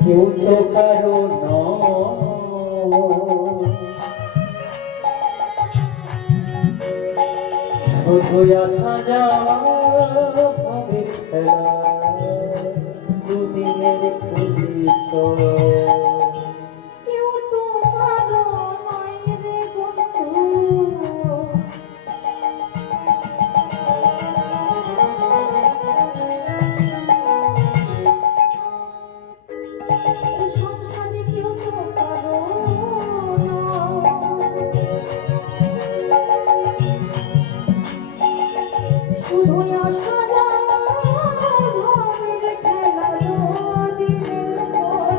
কেউ তো কারও শুধু আসা যাওয়া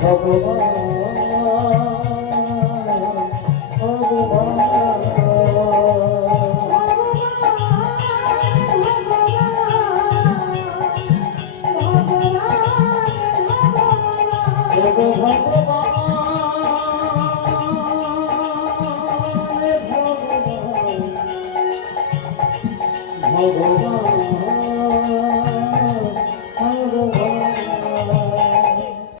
ভগবান ভগবান ভগবান।